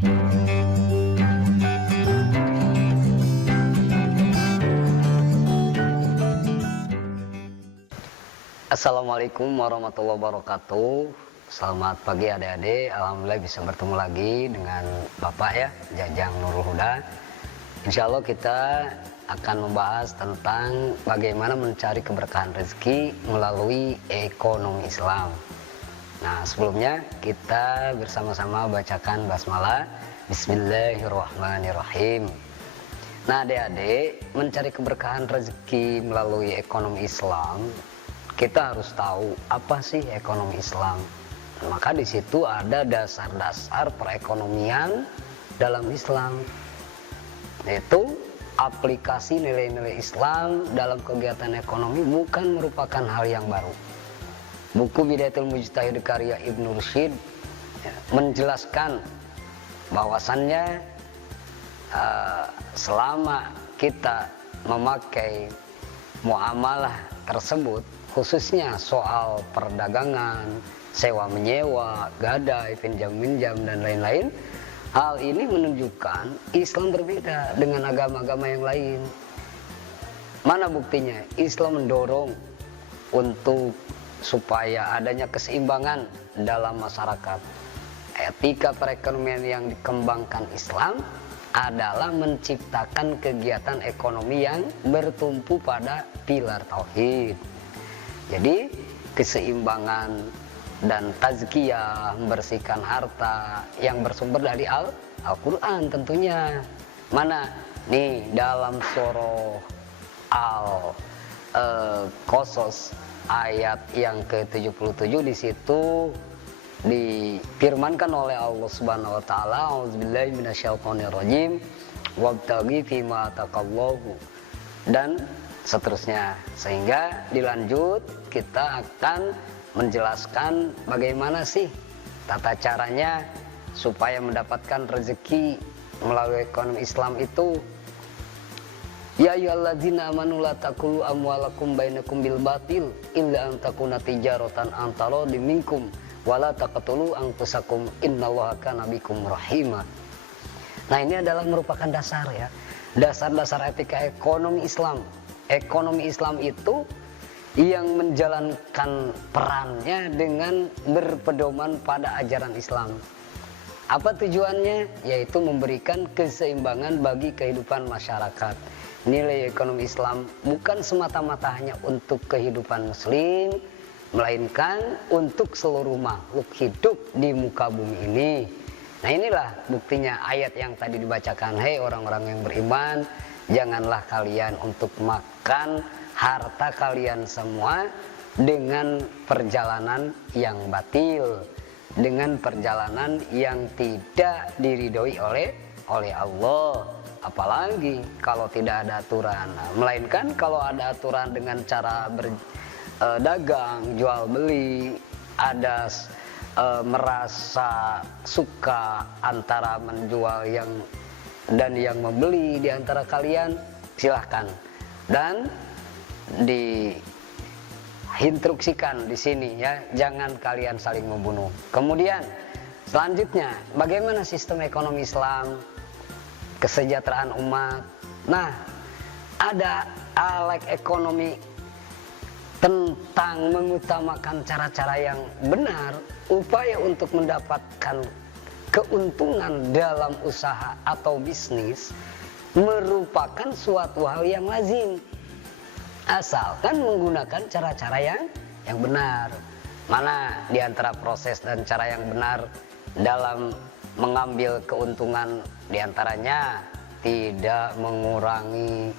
Assalamualaikum warahmatullahi wabarakatuh. Selamat pagi adik-adik. Alhamdulillah bisa bertemu lagi dengan Bapak ya, Jajang Nurul Huda. Insya Allah kita akan membahas tentang bagaimana mencari keberkahan rezeki melalui ekonomi Islam. Nah, sebelumnya kita bersama-sama bacakan basmalah. Bismillahirrahmanirrahim. Nah, adik-adik, mencari keberkahan rezeki melalui ekonomi Islam, kita harus tahu apa sih ekonomi Islam. Maka di situ ada dasar-dasar perekonomian dalam Islam, yaitu aplikasi nilai-nilai Islam dalam kegiatan ekonomi bukan merupakan hal yang baru. Buku Bidayatul Mujtahid karya Ibnu Rushd menjelaskan bahwasannya selama kita memakai muamalah tersebut, khususnya soal perdagangan, sewa menyewa, gadai, pinjam minjam dan lain-lain, hal ini menunjukkan Islam berbeda dengan agama-agama yang lain. Mana buktinya? Islam mendorong untuk supaya adanya keseimbangan dalam masyarakat. Etika perekonomian yang dikembangkan Islam adalah menciptakan kegiatan ekonomi yang bertumpu pada pilar tauhid. Jadi keseimbangan dan tazkiyah, membersihkan harta yang bersumber dari Al-Quran tentunya. Mana? Nih dalam surah Al-Qasas ayat yang ke-77, di situ difirmankan oleh Allah Subhanahu wa taala, auzubillahi minasyaitonirrajim, wabtaghi fima taqallahu, dan seterusnya. Sehingga dilanjut kita akan menjelaskan bagaimana sih tata caranya supaya mendapatkan rezeki melalui ekonomi Islam itu. Ya ayyuhalladzina amanu la taqulu amwalakum bainakum bil batil illa an takuna tijaratan an taradin minkum wala taqtulu anfusakum innallaha kana bikum rahima. Nah, ini adalah merupakan dasar ya, dasar-dasar etika ekonomi Islam. Ekonomi Islam itu yang menjalankan perannya dengan berpedoman pada ajaran Islam. Apa tujuannya? Yaitu memberikan keseimbangan bagi kehidupan masyarakat. Nilai ekonomi Islam bukan semata-mata hanya untuk kehidupan muslim, melainkan untuk seluruh makhluk hidup di muka bumi ini. Nah, inilah buktinya ayat yang tadi dibacakan. Hei orang-orang yang beriman, janganlah kalian untuk makan harta kalian semua dengan perjalanan yang batil, dengan perjalanan yang tidak diridhoi oleh Allah. Apalagi kalau tidak ada aturan, melainkan kalau ada aturan dengan cara berdagang, jual beli, ada merasa suka antara menjual dan yang membeli di antara kalian, silahkan. Dan diinstruksikan di sini ya, jangan kalian saling membunuh. Kemudian selanjutnya, bagaimana sistem ekonomi Islam, kesejahteraan umat. Nah, ada alat ekonomi tentang mengutamakan cara-cara yang benar, upaya untuk mendapatkan keuntungan dalam usaha atau bisnis merupakan suatu hal yang lazim, asalkan menggunakan cara-cara yang benar. Mana di antara proses dan cara yang benar dalam mengambil keuntungan? Di antaranya tidak mengurangi,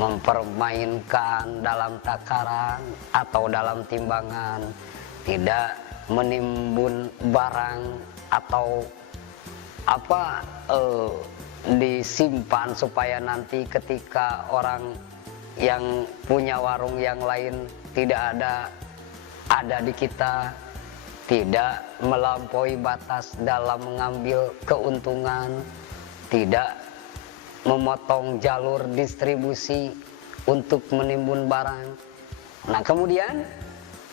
mempermainkan dalam takaran atau dalam timbangan, tidak menimbun barang atau disimpan supaya nanti ketika orang yang punya warung yang lain tidak ada di kita. Tidak melampaui batas dalam mengambil keuntungan, tidak memotong jalur distribusi untuk menimbun barang. Nah, kemudian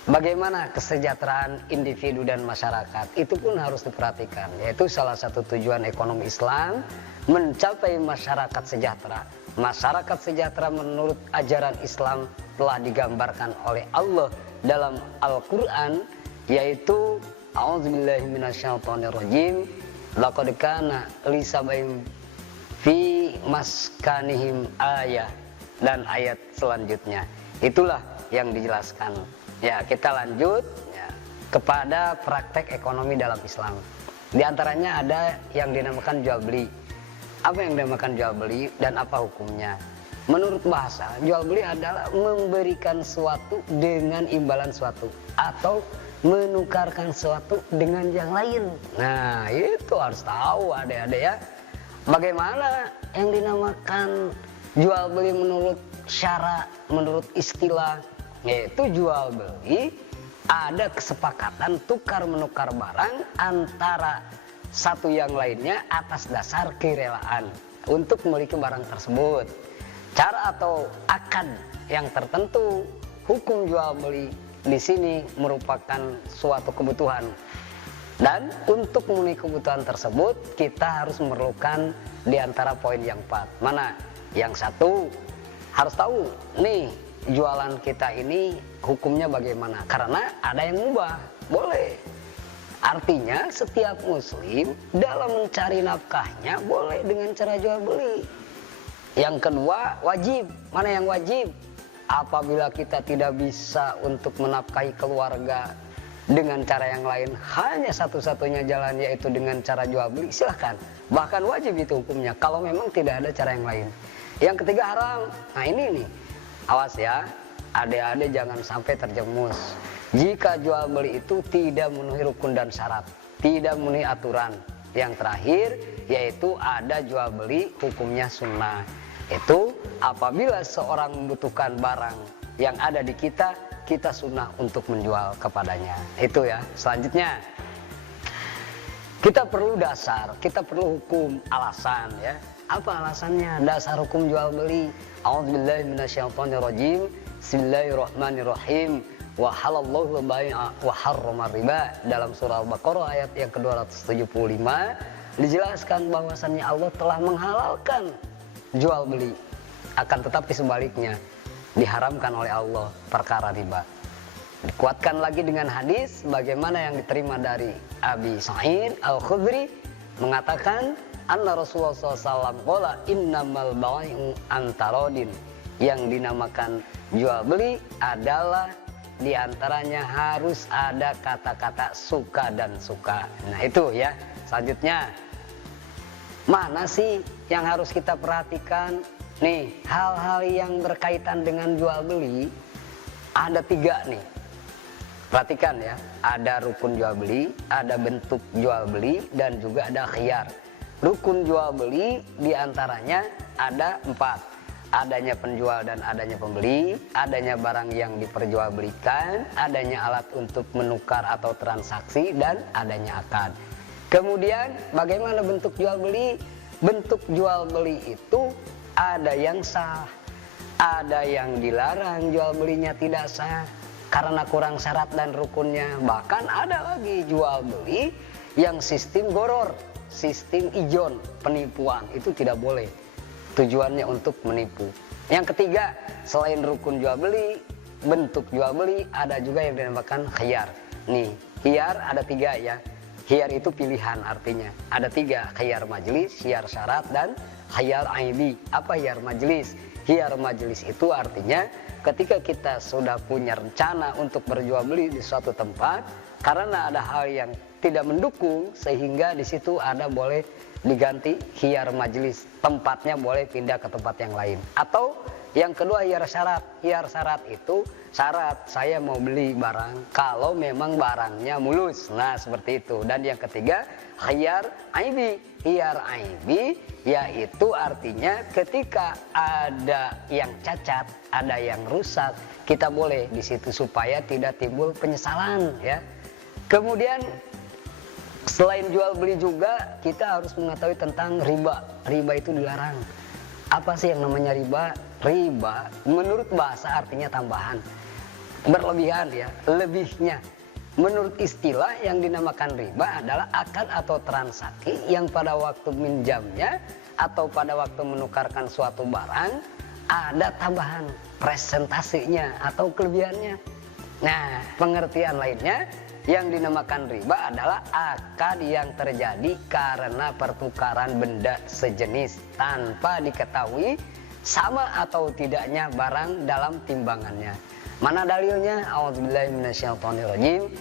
bagaimana kesejahteraan individu dan masyarakat, itu pun harus diperhatikan. Yaitu salah satu tujuan ekonomi Islam, mencapai masyarakat sejahtera. Masyarakat sejahtera menurut ajaran Islam telah digambarkan oleh Allah dalam Al-Quran, yaitu a'udzubillahi minasyaitonirrajim, laqad kana lisabain fi maskanihim ayah, dan ayat selanjutnya. Itulah yang dijelaskan. Ya, kita lanjut ya, kepada praktek ekonomi dalam Islam. Di antaranya ada yang dinamakan jual beli. Apa yang dinamakan jual beli dan apa hukumnya? Menurut bahasa, jual beli adalah memberikan sesuatu dengan imbalan sesuatu, atau menukarkan sesuatu dengan yang lain. Nah, itu harus tahu adik-adik ya. Bagaimana yang dinamakan jual beli menurut syara, menurut istilah, yaitu jual beli ada kesepakatan tukar menukar barang antara satu yang lainnya atas dasar kerelaan untuk memiliki barang tersebut. Cara atau akad yang tertentu, hukum jual beli di sini merupakan suatu kebutuhan. Dan untuk memenuhi kebutuhan tersebut, kita harus memerlukan di antara poin yang 4. Mana? Yang satu, harus tahu nih jualan kita ini hukumnya bagaimana. Karena ada yang mubah, boleh. Artinya setiap muslim dalam mencari nafkahnya boleh dengan cara jual beli. Yang kedua, wajib. Mana yang wajib? Apabila kita tidak bisa untuk menafkahi keluarga dengan cara yang lain, hanya satu-satunya jalan yaitu dengan cara jual beli, silahkan. Bahkan wajib itu hukumnya kalau memang tidak ada cara yang lain. Yang ketiga, haram. Nah ini nih, awas ya, adik-adik jangan sampai terjemus. Jika jual beli itu tidak memenuhi rukun dan syarat, tidak memenuhi aturan. Yang terakhir yaitu ada jual beli hukumnya sunnah. Itu apabila seorang membutuhkan barang yang ada di kita, kita sunnah untuk menjual kepadanya. Itu ya. Selanjutnya, kita perlu dasar, kita perlu hukum, alasan ya. Apa alasannya? Dasar hukum jual beli. A'udzubillahi minasyaitonirrajim. Bismillahirrahmanirrahim. Wa halallahu al-bai'a wa harrama riba. Dalam surah Al-Baqarah ayat yang ke-275 dijelaskan bahwasannya Allah telah menghalalkan jual beli. Akan tetapi sebaliknya diharamkan oleh Allah perkara riba. Dikuatkan lagi dengan hadis bagaimana yang diterima dari Abi Sa'id Al-Khudri mengatakan anna Rasulullah SAW qala innamal bai'u antarodin. Yang dinamakan jual beli adalah diantaranya harus ada kata-kata suka dan suka. Nah itu ya. Selanjutnya, mana sih yang harus kita perhatikan? Nih, hal-hal yang berkaitan dengan jual beli ada 3 nih. Perhatikan ya, ada rukun jual beli, ada bentuk jual beli, dan juga ada khiyar. Rukun jual beli diantaranya ada 4. Adanya penjual dan adanya pembeli, adanya barang yang diperjualbelikan, adanya alat untuk menukar atau transaksi, dan adanya akad. Kemudian bagaimana bentuk jual beli? Bentuk jual beli itu ada yang sah, ada yang dilarang jual belinya tidak sah karena kurang syarat dan rukunnya. Bahkan ada lagi jual beli yang sistem goror, sistem ijon, penipuan, itu tidak boleh. Tujuannya untuk menipu. Yang ketiga, selain rukun jual beli, bentuk jual beli, ada juga yang dinamakan khiyar. Nih, khiyar ada 3 ya. Khiyar itu pilihan artinya. Ada 3, khiyar majelis, khiyar syarat, dan khiyar aibi. Apa khiyar majelis? Khiyar majelis itu artinya ketika kita sudah punya rencana untuk berjual beli di suatu tempat, karena ada hal yang tidak mendukung, sehingga di situ ada boleh diganti khiyar majelis, tempatnya boleh pindah ke tempat yang lain. Atau yang kedua, khiyar syarat. Khiyar syarat itu syarat saya mau beli barang kalau memang barangnya mulus. Nah seperti itu. Dan yang ketiga, khiyar aibi. Khiyar aibi yaitu artinya ketika ada yang cacat, ada yang rusak, kita boleh di situ supaya tidak timbul penyesalan ya. Kemudian selain jual beli juga kita harus mengetahui tentang riba. Riba itu dilarang. Apa sih yang namanya riba? Riba menurut bahasa artinya tambahan. berlebihan ya, lebihnya. Menurut istilah yang dinamakan riba adalah akad atau transaksi yang pada waktu minjamnya atau pada waktu menukarkan suatu barang ada tambahan presentasinya atau kelebihannya. Nah, pengertian lainnya yang dinamakan riba adalah akad yang terjadi karena pertukaran benda sejenis tanpa diketahui sama atau tidaknya barang dalam timbangannya. Mana dalilnya? A'udzubillahi minasyaitonirrajim.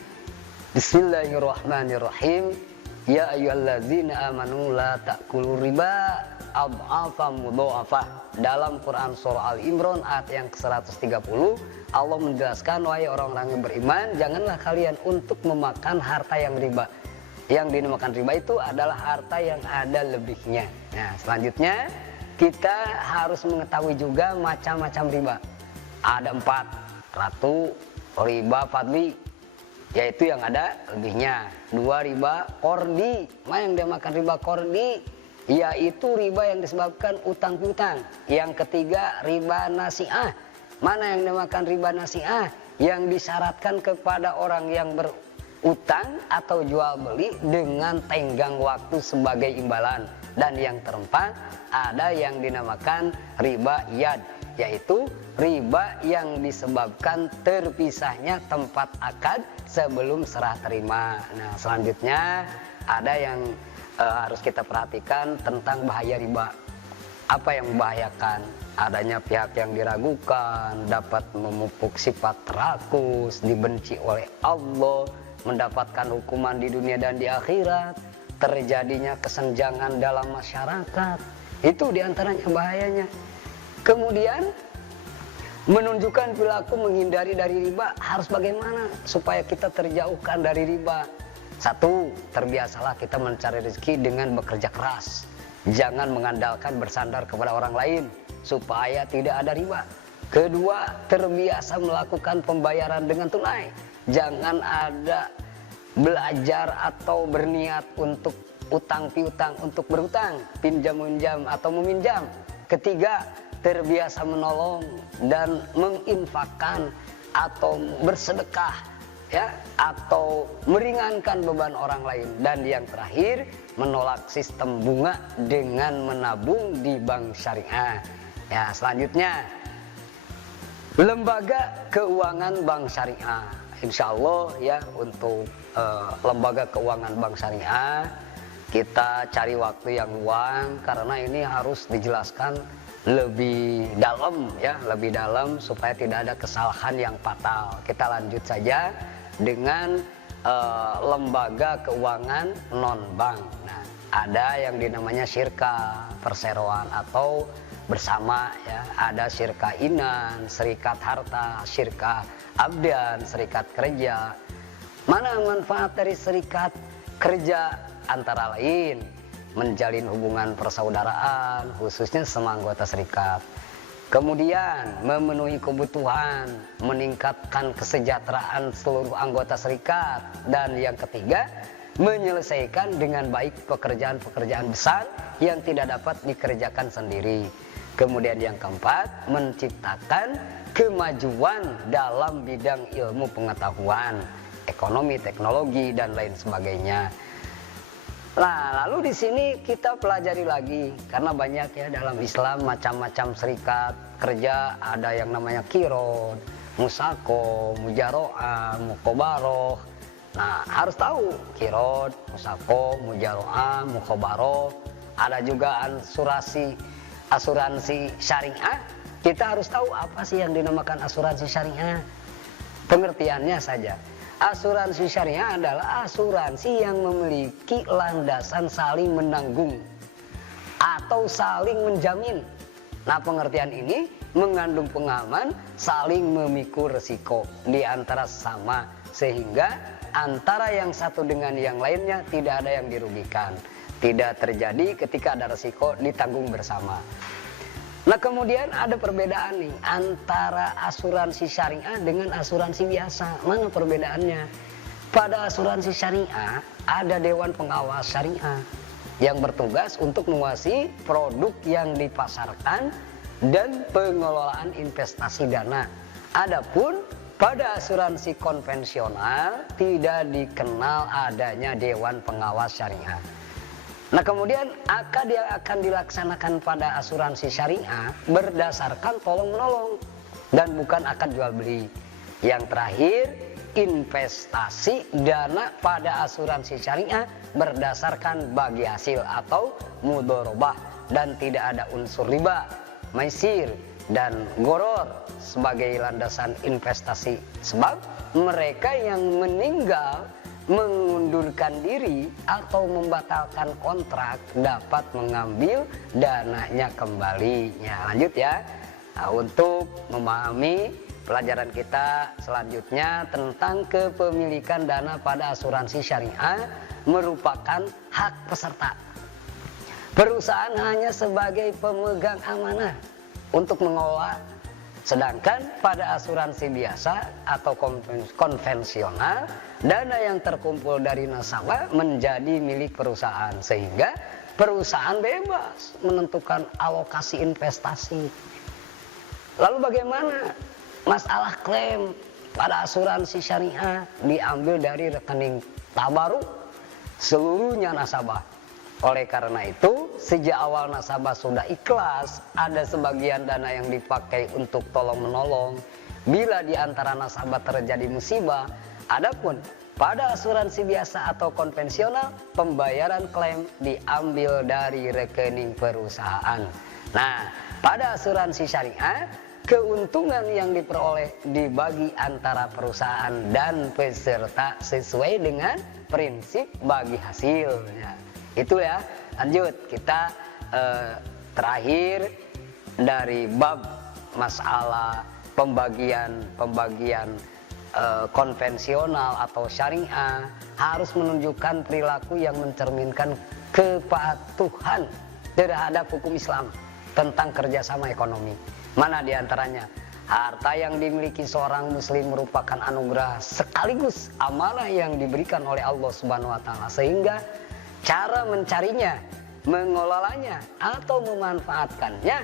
Bismillahirrahmanirrahim. Ya ayyuhalladzina amanu la ta'kulu riba adhafan mudhafah. Dalam Quran surah Al-Imran ayat yang ke-130, Allah menjelaskan, wahai orang-orang yang beriman, janganlah kalian untuk memakan harta yang riba. Yang dinamakan riba itu adalah harta yang ada lebihnya. Nah, selanjutnya kita harus mengetahui juga macam-macam riba. Ada 4. Satu, riba fadli, yaitu yang ada lebihnya. 2, riba kordi. Mana yang dinamakan riba kordi? Yaitu riba yang disebabkan utang piutang. Yang ketiga, riba nasi'ah. Mana yang dinamakan riba nasi'ah? Yang disyaratkan kepada orang yang berutang atau jual beli dengan tenggang waktu sebagai imbalan. Dan yang keempat, ada yang dinamakan riba yad, yaitu riba yang disebabkan terpisahnya tempat akad sebelum serah terima. Nah, selanjutnya ada yang harus kita perhatikan tentang bahaya riba. Apa yang membahayakan? Adanya pihak yang diragukan, dapat memupuk sifat rakus, dibenci oleh Allah, mendapatkan hukuman di dunia dan di akhirat, terjadinya kesenjangan dalam masyarakat. Itu diantaranya bahayanya. Kemudian menunjukkan perilaku menghindari dari riba harus bagaimana supaya kita terjauhkan dari riba. 1, terbiasalah kita mencari rezeki dengan bekerja keras. Jangan mengandalkan bersandar kepada orang lain supaya tidak ada riba. 2, terbiasa melakukan pembayaran dengan tunai. Jangan ada belajar atau berniat untuk utang piutang, untuk berutang, pinjam meminjam atau meminjam. 3, terbiasa menolong dan menginfakkan atau bersedekah, ya, atau meringankan beban orang lain. Dan yang terakhir, menolak sistem bunga dengan menabung di bank syariah. Ya, selanjutnya lembaga keuangan bank syariah. Insya Allah ya, untuk lembaga keuangan bank syariah kita cari waktu yang luang karena ini harus dijelaskan lebih dalam ya, lebih dalam supaya tidak ada kesalahan yang fatal. Kita lanjut saja dengan lembaga keuangan non bank. Nah, ada yang dinamanya syirka perseroan atau bersama ya, ada syirka inan, serikat harta, syirka abdan, serikat kerja. Mana manfaat dari serikat kerja? Antara lain menjalin hubungan persaudaraan khususnya sama anggota serikat. Kemudian memenuhi kebutuhan, meningkatkan kesejahteraan seluruh anggota serikat. Dan yang ketiga, menyelesaikan dengan baik pekerjaan-pekerjaan besar yang tidak dapat dikerjakan sendiri. Kemudian yang keempat, menciptakan kemajuan dalam bidang ilmu pengetahuan, ekonomi, teknologi, dan lain sebagainya. Nah, lalu di sini kita pelajari lagi karena banyak ya dalam Islam macam-macam serikat kerja, ada yang namanya kirot, musako, mujaroah, mukobaroh. Nah, harus tahu kirot, musako, mujaroah, mukobaroh. Ada juga asuransi syariah. Kita harus tahu apa sih yang dinamakan asuransi syariah. Pengertiannya saja. Asuransi syariah adalah asuransi yang memiliki landasan saling menanggung atau saling menjamin. Nah, pengertian ini mengandung pengaman saling memikul resiko di antara sesama, sehingga antara yang satu dengan yang lainnya tidak ada yang dirugikan. Tidak terjadi ketika ada resiko ditanggung bersama. Nah, kemudian ada perbedaan nih antara asuransi syariah dengan asuransi biasa. Mana perbedaannya? Pada asuransi syariah ada Dewan Pengawas Syariah yang bertugas untuk mengawasi produk yang dipasarkan dan pengelolaan investasi dana. Adapun pada asuransi konvensional tidak dikenal adanya Dewan Pengawas Syariah. Nah, kemudian akad yang akan dilaksanakan pada asuransi syariah berdasarkan tolong-menolong dan bukan akad jual beli. Yang terakhir, investasi dana pada asuransi syariah berdasarkan bagi hasil atau mudharabah dan tidak ada unsur riba, maisir, dan goror sebagai landasan investasi. Sebab mereka yang meninggal mengundurkan diri atau membatalkan kontrak dapat mengambil dananya kembali. Ya, lanjut ya. Nah, untuk memahami pelajaran kita selanjutnya tentang kepemilikan dana pada asuransi syariah merupakan hak peserta. Perusahaan hanya sebagai pemegang amanah untuk mengelola, sedangkan pada asuransi biasa atau konvensional, dana yang terkumpul dari nasabah menjadi milik perusahaan, sehingga perusahaan bebas menentukan alokasi investasi. Lalu bagaimana masalah klaim pada asuransi syariah? Diambil dari rekening tabaruk seluruhnya nasabah. Oleh karena itu, sejak awal nasabah sudah ikhlas, ada sebagian dana yang dipakai untuk tolong-menolong bila di antara nasabah terjadi musibah. Adapun pada asuransi biasa atau konvensional, pembayaran klaim diambil dari rekening perusahaan. Nah, pada asuransi syariah, keuntungan yang diperoleh dibagi antara perusahaan dan peserta sesuai dengan prinsip bagi hasilnya. Itu ya. Lanjut, kita terakhir dari bab masalah pembagian konvensional atau syariah harus menunjukkan perilaku yang mencerminkan kepatuhan terhadap hukum Islam tentang kerjasama ekonomi. Mana diantaranya? Harta yang dimiliki seorang muslim merupakan anugerah sekaligus amanah yang diberikan oleh Allah Subhanahu wa taala, sehingga cara mencarinya, mengelolanya, atau memanfaatkannya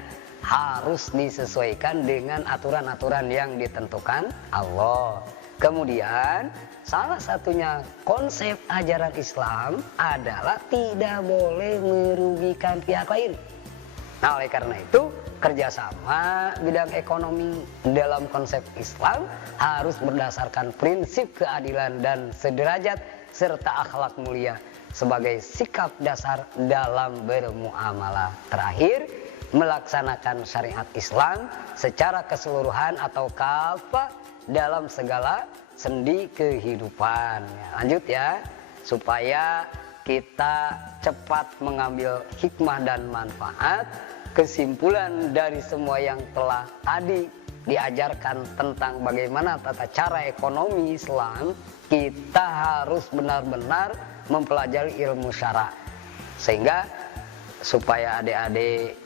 harus disesuaikan dengan aturan-aturan yang ditentukan Allah. Kemudian, salah satunya konsep ajaran Islam adalah tidak boleh merugikan pihak lain. Nah, oleh karena itu, kerjasama bidang ekonomi dalam konsep Islam harus berdasarkan prinsip keadilan dan sederajat serta akhlak mulia sebagai sikap dasar dalam bermuamalah. Terakhir, melaksanakan syariat Islam secara keseluruhan atau kafah dalam segala sendi kehidupan. Lanjut ya, supaya kita cepat mengambil hikmah dan manfaat. Kesimpulan dari semua yang telah tadi diajarkan tentang bagaimana tata cara ekonomi Islam, kita harus benar-benar mempelajari ilmu syara, sehingga supaya adik-adik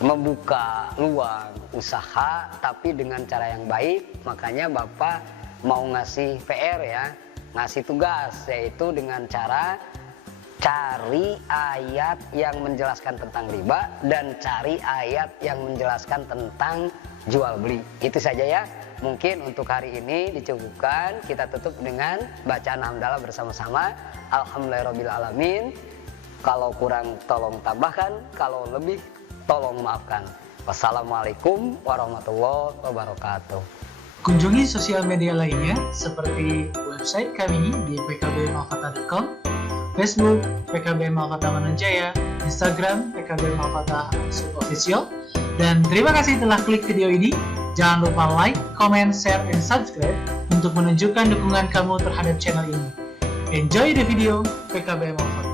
membuka luang usaha tapi dengan cara yang baik. Makanya Bapak mau ngasih PR ya, ngasih tugas, yaitu dengan cara cari ayat yang menjelaskan tentang riba dan cari ayat yang menjelaskan tentang jual beli. Itu saja ya. Mungkin untuk hari ini dicukupkan. Kita tutup dengan bacaan hamdalah bersama-sama. Alhamdulillahirrabbilalamin. Kalau kurang tolong tambahkan, kalau lebih tolong maafkan. Wassalamualaikum warahmatullahi wabarakatuh. Kunjungi sosial media lainnya seperti website kami di pkbmalfata.com, Facebook PKB Malfata Mananjaya, Instagram PKB Malfata Official. Dan terima kasih telah klik video ini. Jangan lupa like, comment, share, dan subscribe untuk menunjukkan dukungan kamu terhadap channel ini. Enjoy the video, PKB Malfata.